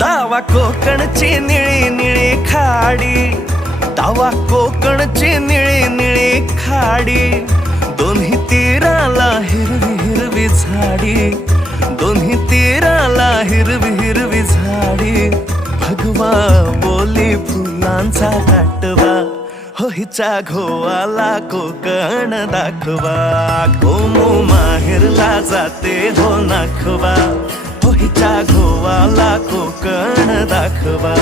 दावा कोकणची निळी निळी खाडी, दावा कोकणची निळी निळी खाडी, दोन्ही तीराला हिरवी हिरवी झाडी, दोन्ही तीराला हिरवी हिरवी झाडी, भगवा बोली फुलांचा काटवा, हो हिचा घोवाला कोकण दाखवा, गोमू माहेरला जाते हो नाखवा, हो हिच्या घोवाला कोकण दाखवा.